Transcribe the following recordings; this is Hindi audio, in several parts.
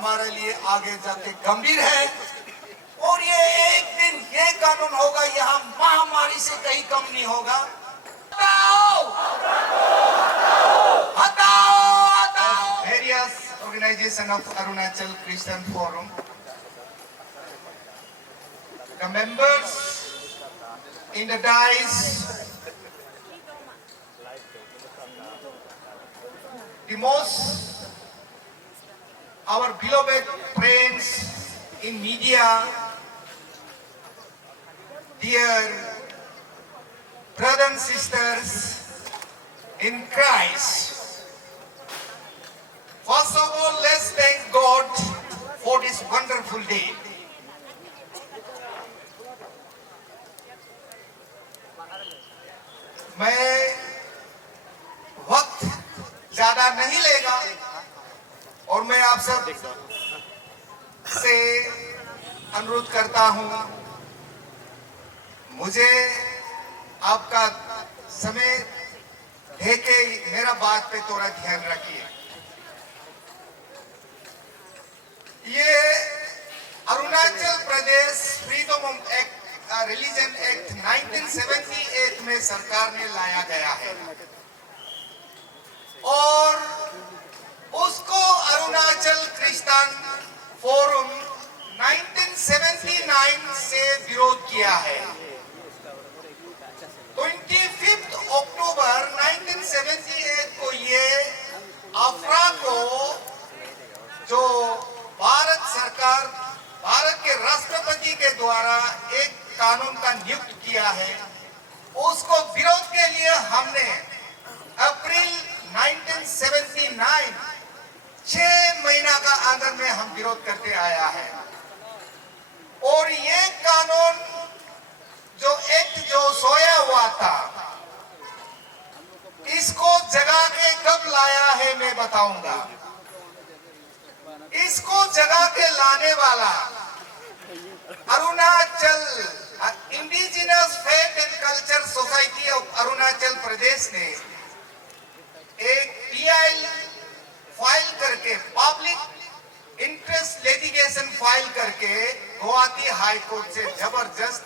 हमारे लिए आगे जाके गंभीर है और ये एक दिन ये कानून होगा, यहाँ महामारी से कहीं कम नहीं होगा। हटाओ, हटाओ, हटाओ। Various organization of Arunachal Christian Forum, the members in the dais, the most our beloved friends in media, dear brothers and sisters in Christ. First of all, let's thank God for this wonderful day. मैं वक्त ज्यादा नहीं लेगा और मैं आप सब से अनुरोध करता हूं, मुझे आपका समय देके मेरा बात पे थोड़ा ध्यान रखिए। ये Arunachal Pradesh freedom of act religion act 1978 में सरकार ने लाया गया है और उसको अरुणाचल क्रिश्चियन फोरम 1979 से विरोध किया है। 25 अक्टूबर 1978 को ये अफरा को जो भारत सरकार, भारत के राष्ट्रपति के द्वारा एक कानून का नियुक्त किया है, उसको विरोध के लिए हमने अप्रैल 1979 6 महीना का अंदर में हम विरोध करते आया है। और ये कानून जो एक्ट जो सोया हुआ था, इसको जगा के कब लाया है मैं बताऊंगा। इसको जगा के लाने वाला Arunachal indigenous faith and culture society of Arunachal Pradesh ने एक पीआई फाइल करके, पब्लिक इंटरेस्ट लिटिगेशन फाइल करके गुवाहाटी हाई कोर्ट से जबरदस्त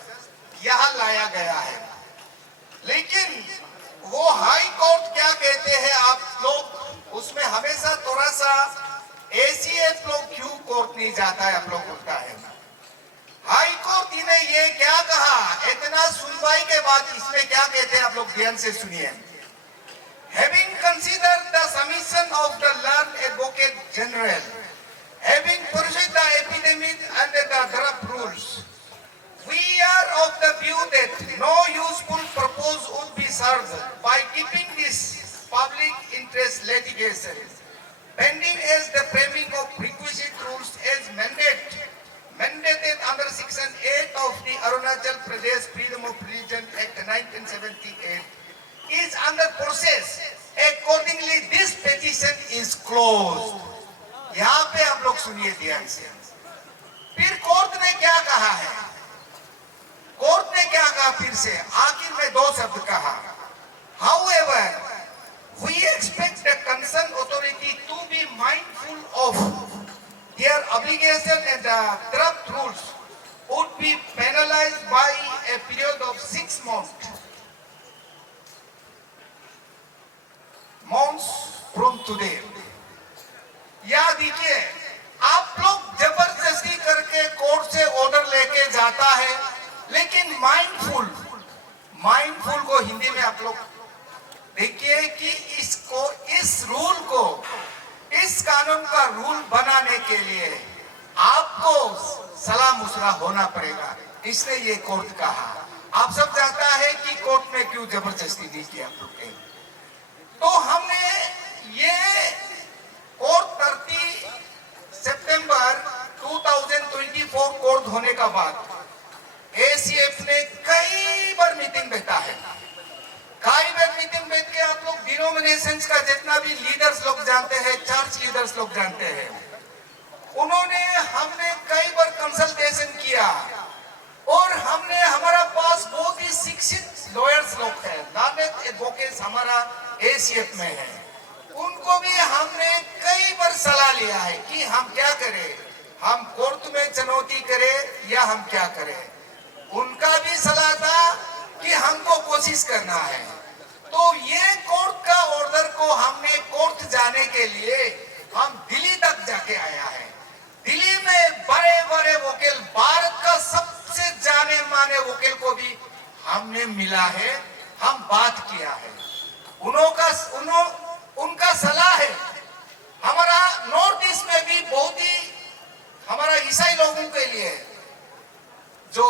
यहाँ लाया गया है। लेकिन वो हाई कोर्ट क्या कहते हैं आप लोग, उसमें हमेशा थोड़ा सा एसीएफ लोग क्यों कोर्ट नहीं जाता है, आप लोग बोलता है। हाई कोर्ट ने ये क्या कहा, इतना सुनवाई के बाद इसमें क्या कहते हैं आप लोग ध्यान से सुनिए। Having considered the submission of the learned advocate general, having pursued the epidemic under the draft rules, we are of the view that no useful purpose would be served by keeping this public interest litigation pending as the framing of requisite rules as mandated under Section 8 of the Arunachal Pradesh Freedom of Religion Act 1978 is under process. Accordingly, this petition is closed. यहाँ पे आप लोग सुनिए ध्यान से। फिर कोर्ट ने क्या कहा है, कोर्ट ने क्या कहा फिर से, आखिर में 2 शब्द कहा। However, we expect the concerned authority to be mindful of their obligation and the draft rules would be penalized by a period of 6 months from today. या देखिए, आप लोग जबरदस्ती करके कोर्ट से ऑर्डर लेके जाता है, लेकिन माइंडफुल को हिंदी में आप लोग देखिए कि इसको, इस रूल को, इस कानून का रूल बनाने के लिए आपको सलाह मुसरा होना पड़ेगा, इसने ये कोर्ट कहा। आप सब जानता है कि कोर्ट में क्यों जबरदस्ती दी थी आप लोग। तो हमने ये कोर्ट 30 सितंबर 2024 कोर्ट होने का बाद एसीएफ ने कई बार मीटिंग बैठा है, कई बार मीटिंग बैठ के आप लोग डिनोमिनेशंस का जितना भी लीडर्स लोग जानते हैं, चर्च लीडर्स लोग जानते हैं, उन्होंने हमने कई बार कंसल्टेशन किया और हमने, हमारा पास बहुत ही शिक्षित लॉयर्स लोग हैं, लर्नेड एडवोकेट्स हमारा एसीएफ में है। उनको भी हमने कई बार सलाह लिया है कि हम क्या करें, हम कोर्ट में चुनौती करें या हम क्या करें। उनका भी सलाह था कि हमको कोशिश करना है। तो ये कोर्ट का ऑर्डर को हमने कोर्ट जाने के लिए हम दिल्ली तक जाके आया है। दिल्ली में बड़े बड़े वकील, भारत का सबसे जाने माने वकील को भी हमने मिला है, हम बात किया है। उनका सलाह है। हमारा नॉर्थ ईस्ट में भी बहुत ही हमारा ईसाई लोगों के लिए जो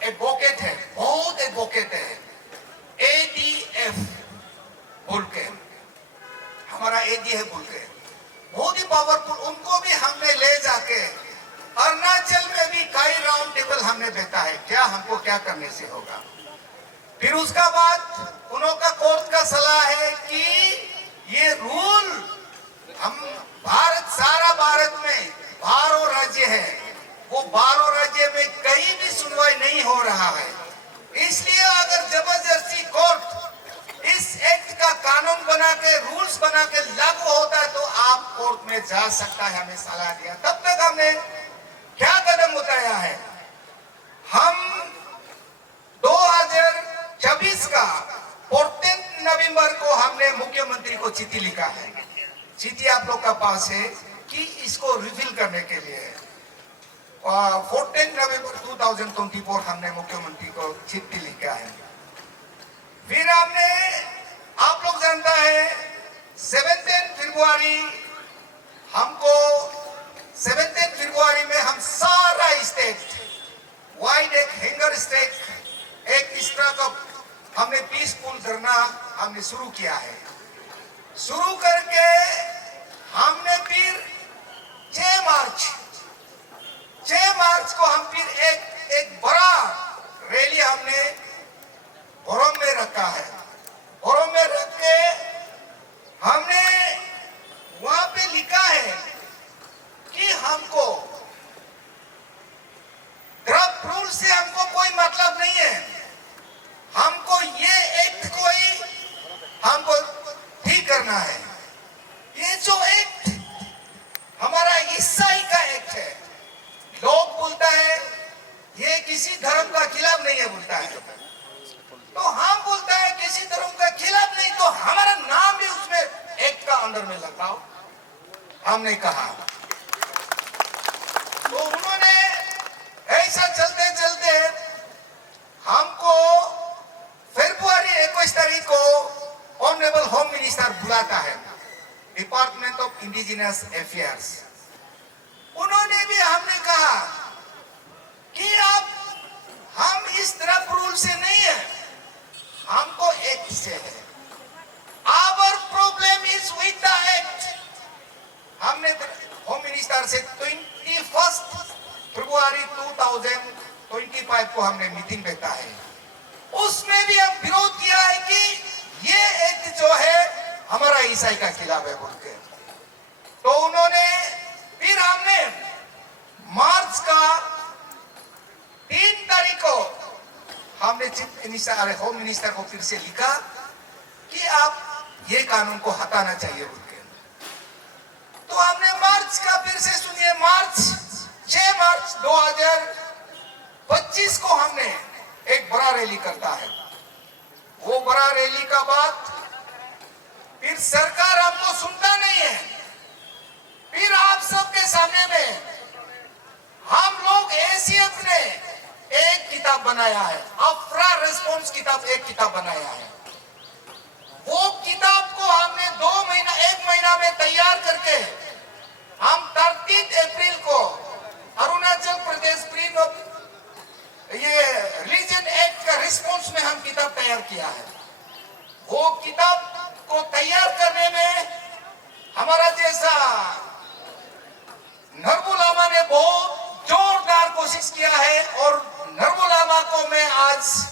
एडवोकेट है, बहुत एडवोकेट है, ADF बोल के, हमारा ADF बोल के बहुत ही पावरफुल, उनको भी हमने ले जाके अरुणाचल में भी कई राउंड टेबल हमने बैठा है, क्या हमको क्या करने से होगा। फिर उसका बाद उनका कोर्ट का सलाह है कि ये रूल हम सारा भारत में 12 राज्य है, वो 12 राज्य में कहीं भी सुनवाई नहीं हो रहा है। इसलिए अगर जबरदस्ती कोर्ट इस एक्ट का कानून बना के, रूल्स बना के लागू होता है तो आप कोर्ट में जा सकता है, हमें सलाह दिया। तब तक हमने क्या कदम उठाया है, हम 2024 का 14 नवंबर को हमने मुख्यमंत्री को चिट्ठी लिखा है। चिट्ठी आप लोग का पास है कि इसको रिवील करने के लिए 14 नवंबर 2024 हमने मुख्यमंत्री को चिट्ठी लिखा है। फिर हमने, आप लोग जानता है 17 फरवरी हमको, 17 फरवरी में हम सारा स्टेट वाइड एक हैंगर स्ट्राइक, एक इस तरह का हमने पीसफुल धरना हमने शुरू किया है। शुरू करके हमने फिर 6 मार्च को हम फिर एक बड़ा रैली हमने भोरम में रखा है। भोरम में रख के हमने वहां पे लिखा है कि हमको ड्रग रूल से हमको कोई मतलब नहीं है, हमको ये एक्ट को ही हमको ठीक करना है। ये जो एक्ट हमारा ईसाई का एक्ट है, लोग बोलता है ये किसी धर्म का खिलाफ नहीं है, बोलता है, तो हम बोलता है किसी धर्म का खिलाफ नहीं, तो हमारा नाम भी उसमें एक्ट का अंदर में लगाओ, हमने कहा। तो उन्होंने ऐसा चलते चलते हमको फरवरी 21 तारीख को ऑनरेबल होम मिनिस्टर बुलाता है, डिपार्टमेंट ऑफ इंडिजिनस अफेयर्स। उन्होंने भी हमने कहा कि आप, हम इस तरह रूल से नहीं है, हमको एक्ट से है, our problem is with the act. हमने होम मिनिस्टर से 21 फरवरी 2025 को हमने मीटिंग बैठा है, उसमें भी हम विरोध किया है कि ये एक्ट जो है हमारा ईसाई का खिलाफ है बोल के। तो उन्होंने फिर हमने मार्च का 3 तारीख को हमने चीफ मिनिस्टर, होम मिनिस्टर को फिर से लिखा कि आप ये कानून को हटाना चाहिए बोल के। तो हमने मार्च का फिर से सुनिए, 6 मार्च 2025 को हमने एक बड़ा रैली करता है। वो बड़ा रैली का बाद फिर सरकार हमको सुनता नहीं है, फिर आप सबके सामने में हम लोग ACF ने एक किताब बनाया है, अफ्रा रेस्पॉन्स किताब, एक किताब बनाया है। वो किताब को हमने 1 महीना में तैयार करके हम 30 अप्रैल को अरुणाचल प्रदेश फ्रीडम ऑफ ये रिलीजन एक्ट का रिस्पॉन्स में हम किताब तैयार किया है। वो किताब को तैयार करने में हमारा जैसा नरबू लामा ने बहुत जोरदार कोशिश किया है, और नरबू लामा को मैं आज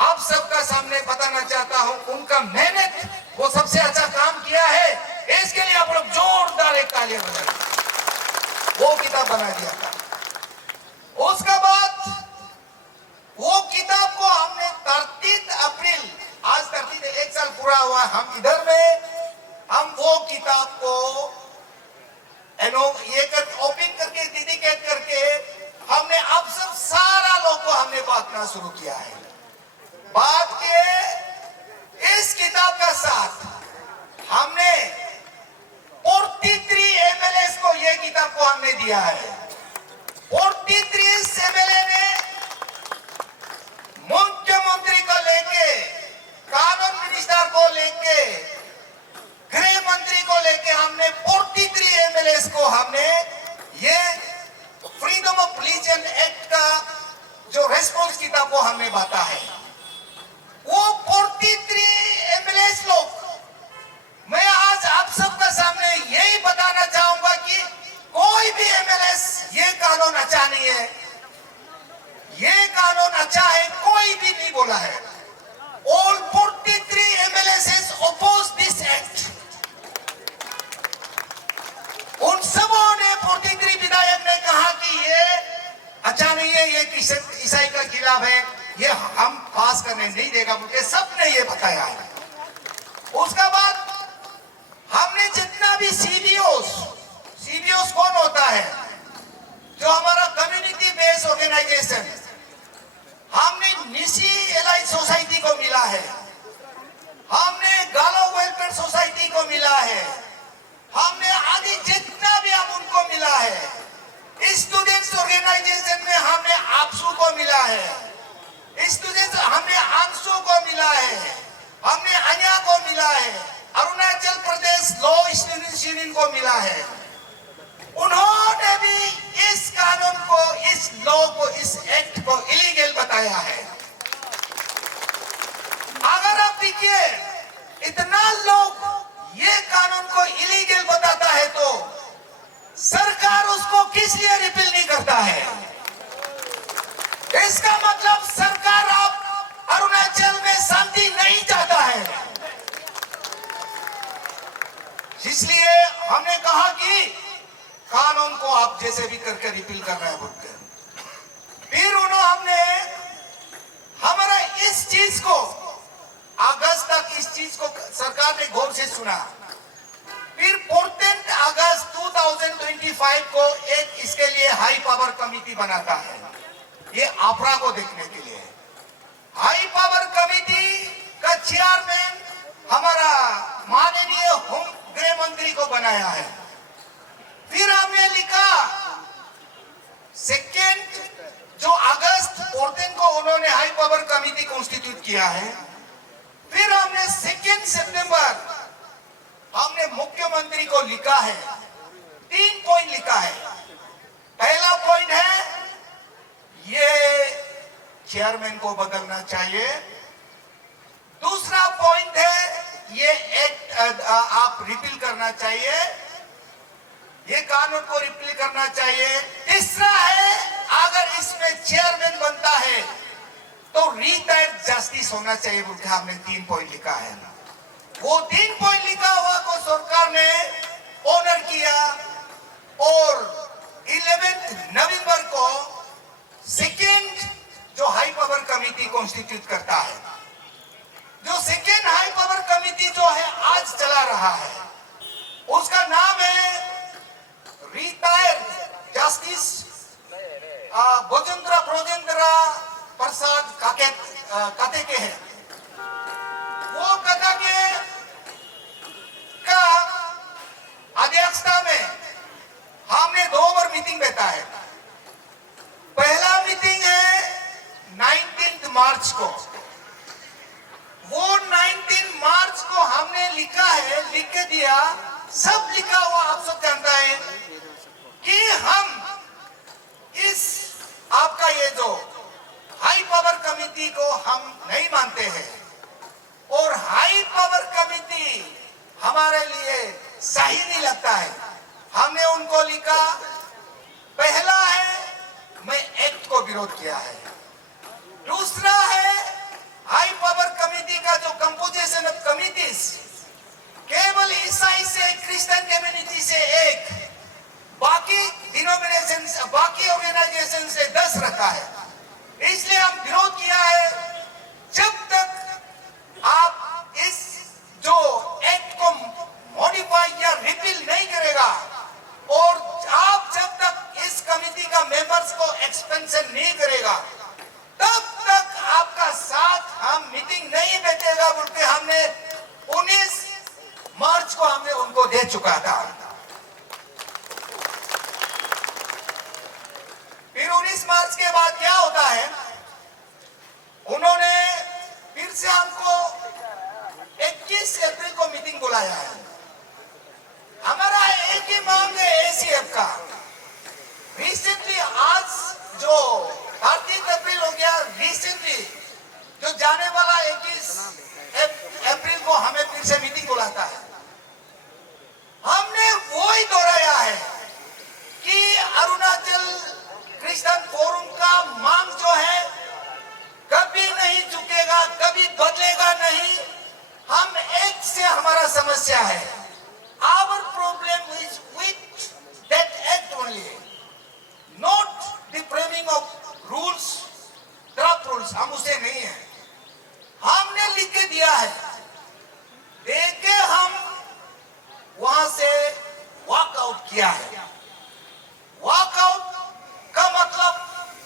आप सबका सामने बताना चाहता हूं, उनका मेहनत वो सबसे अच्छा काम किया है, इसके लिए आप लोग जोरदार एक तालियां बजाएं। वो किताब बना दिया था। उसके बाद वो किताब को हमने 30 अप्रैल, आज 30 1 साल पूरा हुआ, हम इधर में हम वो किताब को ये ओपन करके डेडिकेट करके हमने अब सब सारा लोग को हमने बांटना शुरू किया है। बात के इस किताब का साथ हमने 43 एमएलए को ये किताब को हमने दिया है। 43 एमएलए ने मुख्यमंत्री को लेके, कानून मिनिस्टर को लेके, गृह मंत्री को लेके हमने 43 एमएलए को हमने ये फ्रीडम ऑफ रिलीजन एक्ट का जो रेस्पॉन्स किताब को हमने बांटा है। वो 43 एमएलए लोग, मैं आज आप सबका सामने यही बताना चाहूंगा कि कोई भी एमएलए ये कानून अच्छा नहीं है, ये कानून अच्छा है, कोई भी नहीं बोला है। All 43 MLAs oppose this act. उन सबों ने 43 विधायक ने कहा कि ये अच्छा नहीं है, ये ईसाई का खिलाफ है, ये हम पास करने नहीं देगा बोलते सबने ये बताया है। उसका बाद हमने जितना भी सीबीओस कौन होता है, जो हमारा कम्युनिटी बेस्ड ऑर्गेनाइजेशन, हमने निशी एलाइट सोसाइटी को मिला है, हमने गालो वेलफेयर सोसाइटी को मिला है, हमने आगे जितना भी हम उनको मिला है। स्टूडेंट्स ऑर्गेनाइजेशन में हमने आपसू को मिला है, स्टूडेंट्स हमने आंसू को मिला है, हमने अन्या को मिला है, Arunachal Pradesh law students union को मिला है। उन्होंने भी इस कानून को, इस लॉ को, इस एक्ट को इलीगल बताया है। अगर आप देखिए इतना लोग ये कानून को इलीगल बताता है तो सरकार उसको किस लिए रिपील नहीं करता है? इसका मतलब सरकार अब अरुणाचल में शांति नहीं चाहता है। इसलिए हमने कहा कि कानून को आप जैसे भी करके रिपील कर रहे हैं बोलते। फिर हमने हमारा इस चीज को अगस्त तक इस चीज को सरकार ने गौर से सुना। फिर 14 अगस्त 2025 को एक इसके लिए हाई पावर कमेटी बनाता है, ये आपरा को देखने के लिए। हाई पावर कमेटी का चेयरमैन हमारा माननीय होम गृह मंत्री को बनाया है। फिर हमने लिखा 2 जो अगस्त 14 को उन्होंने हाई पावर कमेटी कॉन्स्टिट्यूट किया है। फिर हमने 2 सितंबर हमने मुख्यमंत्री को लिखा है, 3 पॉइंट लिखा है। पहला पॉइंट है ये चेयरमैन को बदलना चाहिए। दूसरा पॉइंट है ये एक्ट आप रिपील करना चाहिए, ये कानून को रिपील करना चाहिए। तीसरा है अगर इसमें चेयरमैन बनता है तो रिटायर्ड जस्टिस होना चाहिए बोल के हमने 3 पॉइंट लिखा है। वो 3 पॉइंट लिखा हुआ को सरकार ने ऑनर किया और 11 नवंबर को 2 जो हाई पावर कमेटी कॉन्स्टिट्यूट करता है, जो 2 हाई पावर कमेटी जो है आज चला रहा है, उसका नाम है रिटायर्ड जस्टिस ब्रजेंद्र प्रसाद काते के है। वो कथा के का अध्यक्षता में हमने 2 बार मीटिंग बैठा है। पहला मीटिंग है 19 मार्च को। वो 19 मार्च को हमने लिखा है, लिख के दिया, सब लिखा हुआ आप सब जानता है कि हम इस आपका ये जो हाई पावर कमेटी को हम नहीं मानते हैं और हाई पावर कमेटी हमारे लिए सही नहीं लगता है। हमने उनको लिखा, पहला है मैं एक्ट को विरोध किया है। दूसरा है हाई पावर कमेटी का जो कंपोजिशन ऑफ कमिटीज केवल ईसाई से, क्रिश्चियन कम्युनिटी से 1, बाकी डिनोमिनेशन, बाकी ऑर्गेनाइजेशन से 10 रखा है। इसलिए हम विरोध किया है। जब तक आप इस जो एक्ट को मॉडिफाई या रिपील नहीं करेगा और आप जब तक इस कमेटी का मेंबर्स को एक्सपेंशन नहीं करेगा तब तक आपका साथ हम मीटिंग नहीं बैठेगा बोल के हमने 19 मार्च को हमने उनको दे चुका था। फिर 19 मार्च के बाद क्या होता है, उन्होंने फिर से हमको 21 अप्रैल को मीटिंग बुलाया है। हमारा एक ही मांग है एसीएफ का। रिसेंटली आज जो 30 अप्रैल हो गया, रिसेंटली जो जाने वाला 21 अप्रैल को हमें फिर से मीटिंग बुलाता है। हमने वो ही दोहराया है कि अरुणाचल क्रिश्चियन फोरम का मांग जो है कभी नहीं झुकेगा, कभी बदलेगा नहीं। हम एक से हमारा समस्या है, our problem is with that act only, not the framing of rules, draft rules। हम उसे नहीं है, हमने लिख के दिया है, देखे हम वहां से वॉकआउट किया है। वॉकआउट का मतलब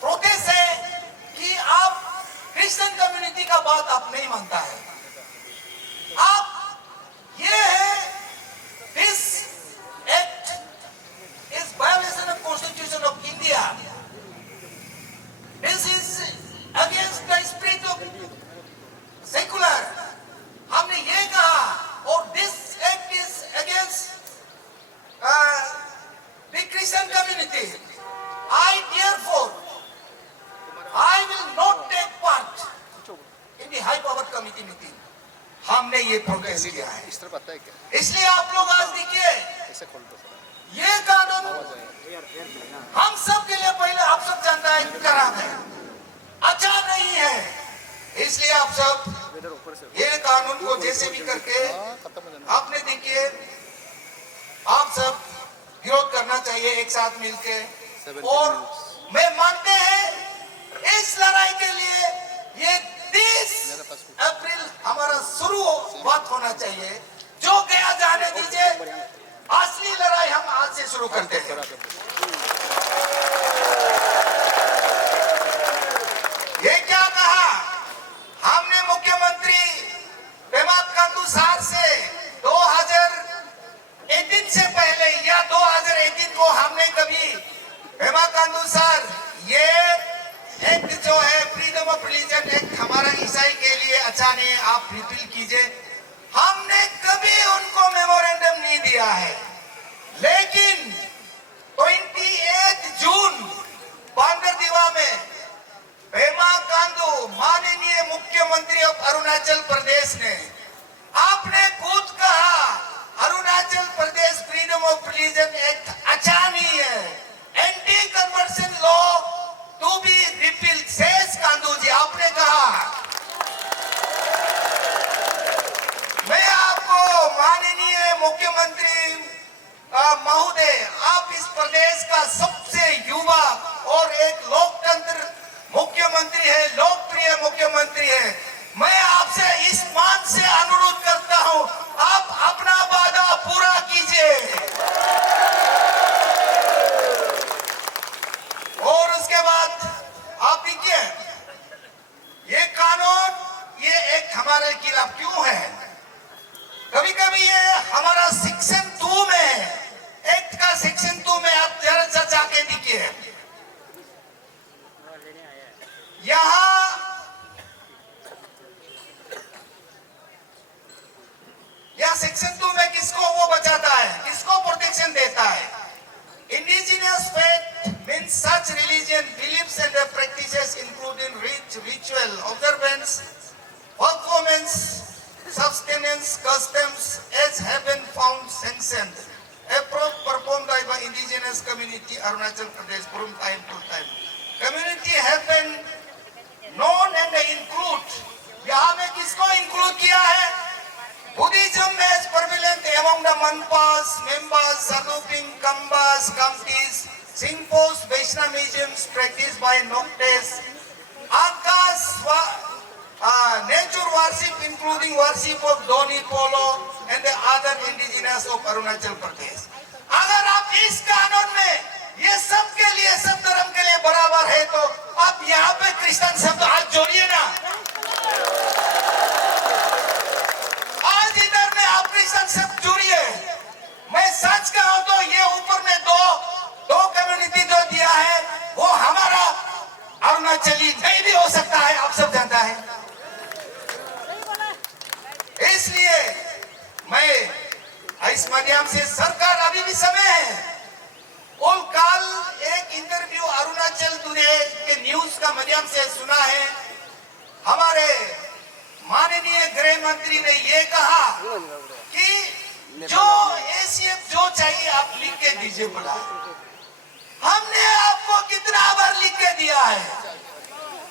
प्रोटेस्ट है कि आप क्रिश्चियन कम्युनिटी का बात आप नहीं मानता है। आप ये है this act is violation of constitution of India, this is against the spirit of secular. हमने ये कहा और this act is against the Christian community. I therefore I will not take part in the high power committee meeting। हमने ये प्रोटेस्ट किया है। इस तरह पता है क्या? इसलिए आप लोग आज देखिए ऐसे खोल दो सर। ये कानून हम सब के लिए पहले आप सब जानता है खराब है, अच्छा नहीं है। इसलिए आप सब ये कानून को जैसे भी करके आपने देखिए आप सब विरोध करना चाहिए एक साथ मिलके। और मैं मानते हैं इस लड़ाई के लिए ये 30 अप्रैल हमारा शुरू बात होना चाहिए। जो गया जाने दीजिए, असली लड़ाई हम आज से शुरू करते हैं। ये क्या कहा हमने मुख्यमंत्री पेमा खांडू सार से 2018 से पहले या 2018 को हमने कभी पेमा खांडू सर ये एक्ट जो है फ्रीडम ऑफ रिलीजन एक्ट हमारा ईसाई के लिए अच्छा नहीं है, आप रिपील कीजिए। हमने कभी उनको मेमोरेंडम नहीं दिया है, लेकिन 28 जून बांदरदीवा में पेमा खांडू माननीय मुख्यमंत्री ऑफ अरुणाचल प्रदेश ने आपने खुद कहा Arunachal Pradesh freedom of religion act अच्छा नहीं है, anti conversion law to be repealed. शेष खांडू जी आपने कहा, मैं आपको माननीय मुख्यमंत्री महोदय, आप इस प्रदेश का सबसे युवा और एक लोकतंत्र मुख्यमंत्री है, लोकप्रिय मुख्यमंत्री है। मैं आपसे इस मान से अनुरोध करता हूं, आप अपना वादा पूरा कीजिए। और उसके बाद आप देखिए ये कानून ये एक हमारे खिलाफ क्यों है। कभी कभी ये हमारा सेक्शन 2 में एक्ट का सेक्शन 2 में आप जरा जाके देखिए, यहाँ सेक्शन 2 में किसको वो बचाता है, किसको प्रोटेक्शन देता है। Indigenous faith means such religion, beliefs and practices including ritual, observance, performance, sustenance, customs as have been found sanctioned, approved, performed by indigenous community Arunachal Pradesh from time to time. Community have been known and include, यहाँ में किसको include किया है? Buddhism is prevalent among the Manpas, Membas, Sadhuping, Kambas, Kamtis, Singpos, Vaishnavism practiced by Noctes, Akas, nature worship including worship of Doni Polo and the other indigenous of Arunachal Pradesh. अगर आप इस कानून में ये सब के लिए, सब धर्म के लिए बराबर है, तो आप यहाँ पे क्रिश्चियन शब्द हाथ जोड़िए ना। आज इधर में आप क्रिश्चियन शब्द जोड़िए। मैं सच कहूं तो ये ऊपर में दो कम्युनिटी जो दिया है वो हमारा अरुणाचली नहीं भी हो सकता है, आप सब जानता है। इसलिए मैं इस माध्यम से, सरकार अभी भी समय है, और कल एक इंटरव्यू अरुणाचल टुडे के न्यूज का माध्यम से सुना है, हमारे माननीय गृह मंत्री ने ये कहा कि जो एसीएफ जो चाहिए आप लिख के दीजिए बोला। हमने आपको कितना बार लिख के दिया है,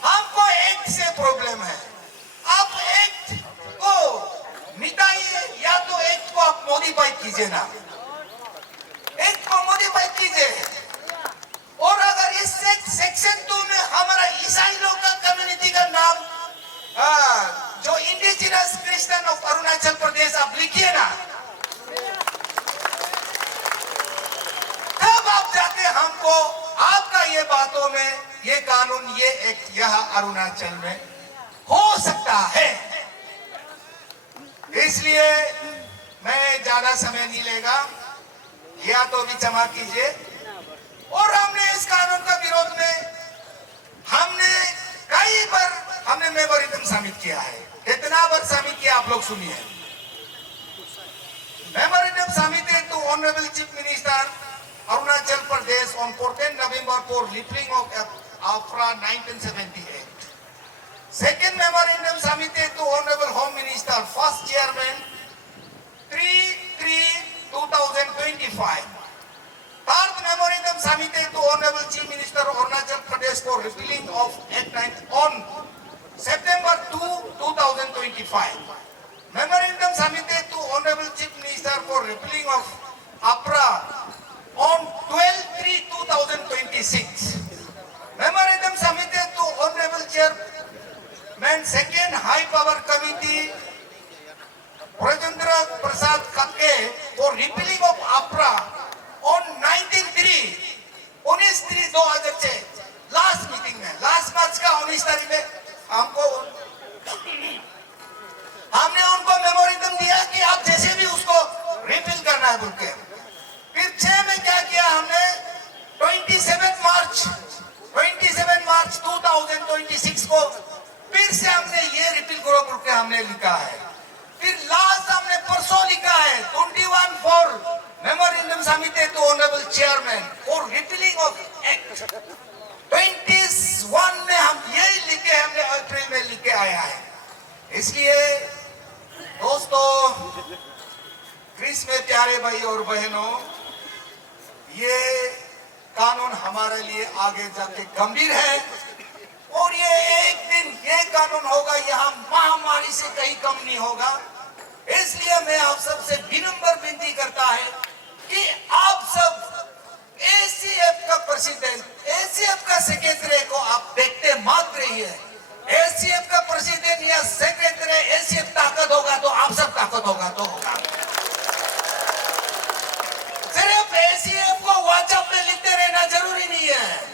हमको एक्ट से प्रॉब्लम है, आप एक्ट को मिटाइए या तो एक्ट को आप मॉडिफाई कीजिए ना, एक्ट को मॉडिफाई कीजिए। और अगर इस सेक्शन 2 में हमारा ईसाई लोग का कम्युनिटी का नाम जो इंडिजिनस क्रिश्चियन ऑफ अरुणाचल प्रदेश आप लिखिए ना, तब आप जाके हमको आपका ये बातों में ये कानून, ये एक्ट यहाँ अरुणाचल में हो सकता है। इसलिए मैं ज्यादा समय नहीं लेगा, या तो भी जमा कीजिए। और हमने इस कानून का विरोध में हमने कई बार हमने मेमोरेंडम सबमिट किया है। कितना बार सबमिट किया आप लोग सुनिए। Memorandum submitted to honourable chief minister Arunachal Pradesh on 14 November for repealing of AFRA 1978. Second memorandum submitted to Honorable Home Minister, First Chairman, 3/3/2025. Third memorandum submitted to Honorable Chief Minister of Arunachal Pradesh for repealing of Act 9 on September 2, 2025. Memorandum submitted to Honorable Chief Minister for repealing of APRA on 12/3/2026. Memorandum submitted to Honorable Chairman Second High Power Committee Rajendra Prasad Katke for repealing of APRA on 19/3/2006 last meeting में, लास्ट मार्च का 19 तारीख में हमने उनको मेमोरेंडम दिया कि आप जैसे भी उसको रिपील करना है बोल के। फिर 6 में क्या किया हमने, 27 मार्च 2026 को फिर से हमने ये रिपील करो बोल के हमने लिखा है। फिर लास्ट हमने परसों लिखा है 21 for memorandum submitted to honourable chairman for repealing of act. 21 में हम यही लिखे, हमने अप्रैल में लिखे आया है। इसलिए दोस्तों, क्रिस में प्यारे भाई और बहनों, ये कानून हमारे लिए आगे जाके गंभीर है, और ये एक दिन ये कानून होगा, यहाँ महामारी से कहीं कम नहीं होगा। इसलिए मैं आप सबसे विनम्र विनती करता है कि आप सब एसीएफ का प्रेसिडेंट, एसीएफ का सेक्रेटरी को आप देखते मत रहिए। एसीएफ का प्रेसिडेंट या सेक्रेटरी एसीएफ ताकत होगा तो आप सब ताकत होगा तो होगा। सिर्फ एसीएफ को व्हाट्सएप में लिखते रहना जरूरी नहीं है।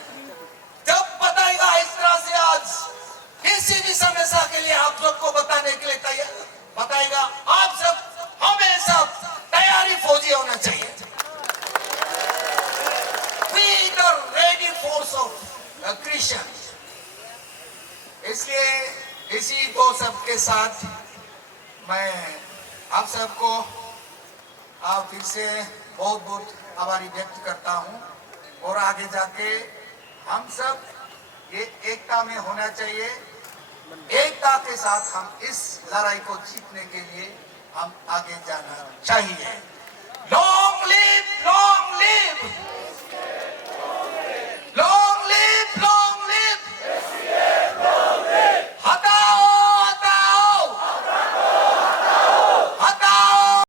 जब बताएगा इस तरह से आज किसी भी समस्या के लिए आप सबको बताने के लिए तैयार बताएगा, आप सब हमेशा तैयारी फौजी होना चाहिए। We the ready force of Christians. इसलिए इसी को सबके साथ मैं आप सबको फिर से बहुत बहुत आभारी व्यक्त करता हूं, और आगे जाके हम सब ये एकता में होना चाहिए। एकता के साथ हम इस लड़ाई को जीतने के लिए हम आगे जाना चाहिए। Long live